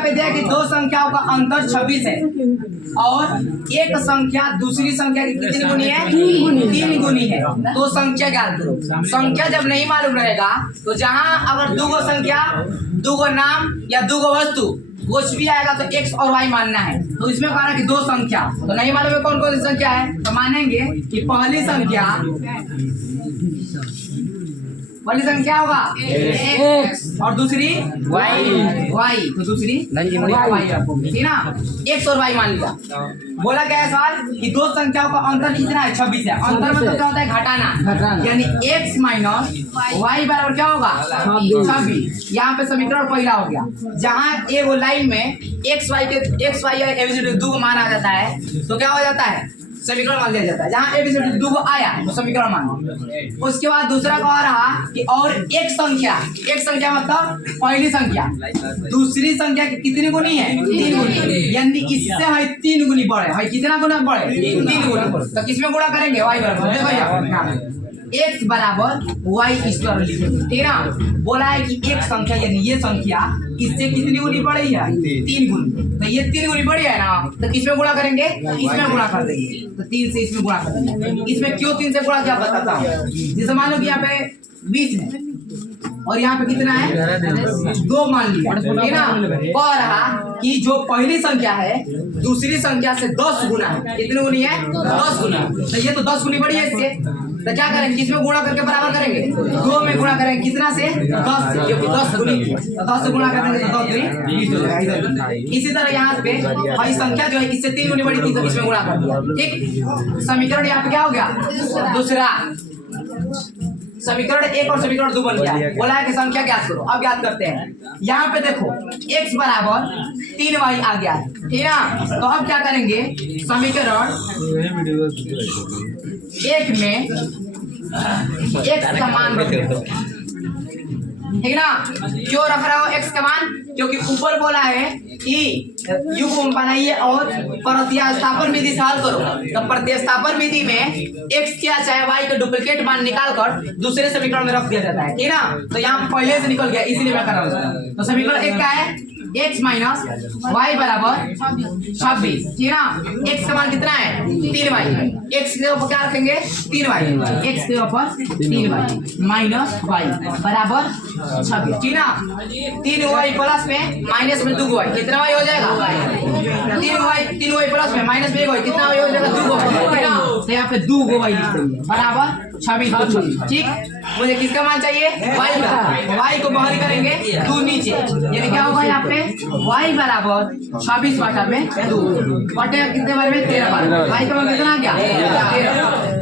पे दिया कि दो संख्याओं का अंतर 26 है और एक संख्या दूसरी संख्या की कितनी गुनी है? 3 गुनी है। तो संख्या ज्ञात करो। संख्या जब नहीं मालूम रहेगा तो जहां अगर दो संख्या, दो नाम या दो वस्तु कुछ भी आएगा तो x और y मानना है। तो इसमें कहा कि दो संख्या तो नहीं मालूम है कौन कौन सी संख्या है, तो मानेंगे कि पहली संख्या होगा x और दूसरी y तो दूसरी y ठीक ना। x और y मान लिया। बोला क्या है सवाल कि दो संख्याओं का अंतर कितना है? 26 है। अंतर मतलब क्या होता है? घटाना, यानी x माइनस y बराबर क्या होगा? 26। यहाँ पे समीकरण पहला हो गया। जहाँ एक लाइन में x y और एबीसीडी दो मान आ जाता है तो क्या हो जाता है? समीकरण मान लिया जाता है। जहाँ एबीसीडी दो आया तो समीकरण मान। उसके बाद दूसरा कहा रहा कि और एक संख्या मतलब पहली संख्या दूसरी संख्या की कितनी गुनी है? 3 गुनी, यानी इससे है 3 गुनी बढ़े है। कितना गुना बढ़े? 3 गुना। तो किसमें गुणा करेंगे? y बराबर देखो x बराबर y स्क्वायर लिखेंगे ठीक ना। बोला है कि एक संख्या यानी ये संख्या इससे कितनी गुनी बढ़ी है? 3 गुनी। तो ये 3 गुनी बढ़ी है ना, तो किसमें गुणा करेंगे? इसमें गुणा कर देंगे। तो 3 से इसमें गुणा कर देंगे। इसमें क्यों 3 से गुणा क्या बताता हूँ। जैसे मान लो कि यहाँ पे 20 है और यहाँ पे कितना है? 2 मान लिया ठीक ना। कह रहा कि जो पहली संख्या है दूसरी संख्या से 10 गुना है। कितनी गुनी है? 10 गुना। तो ये तो 10 गुनी बढ़ी है इससे। तो क्या करेंगे? किसमें गुणा करके बराबर करेंगे? 2 में गुणा करेंगे। कितना से? 10 से, क्योंकि 10 गुनी तो 10 से गुणा कर देंगे तो 10 गुनी 20 हो जाएगा। इसी तरह यहाँ पे भाई संख्या जो है इससे 3 गुनी बढ़ी थी तो इसमें गुणा कर दिया ठीक। समीकरण यहाँ पे क्या हो गया? दूसरा समीकरण 1 और समीकरण 2 बन गया। बोला है कि संख्या ज्ञात करो। अब ज्ञात करते हैं। यहाँ पे देखो x बराबर 3y आ गया है ठीक ना। तो अब क्या करेंगे? समीकरण 1 में x का मान रखो ठीक ना। क्यों रख रहा हो x का मान? क्योंकि ऊपर बोला है कि युग्म बनाइए और प्रतिस्थापन विधि से हल करो। तो प्रतिस्थापन विधि में x क्या चाहे y का डुप्लीकेट मान निकाल कर दूसरे समीकरण में रख दिया जाता है ठीक ना। तो यहाँ पहले से निकल गया इसलिए मैं कर रहा हूँ। तो समीकरण 1 का है x माइनस y बराबर 26 ठीक ना। x का मान कितना है? 3y। x के ऊपर क्या रखेंगे? 3y। x के ऊपर 3y माइनस y बराबर 26 ठीक ना। 3y प्लस में माइनस में 2y कितना y हो जाएगा? 3y प्लस में माइनस में 1y कितना y हो जाएगा? 2y ठीक ना। तो यहाँ पे 2y लिख देंगे बराबर 26 ठीक। मुझे किसका मान चाहिए? y का। y को बाहर करेंगे 2 नीचे, यानी क्या होगा यहाँ पे? y बराबर 26 बटा में 2 बटे कितने बार में? 13 बार। y का मान कितना आ गया? 13।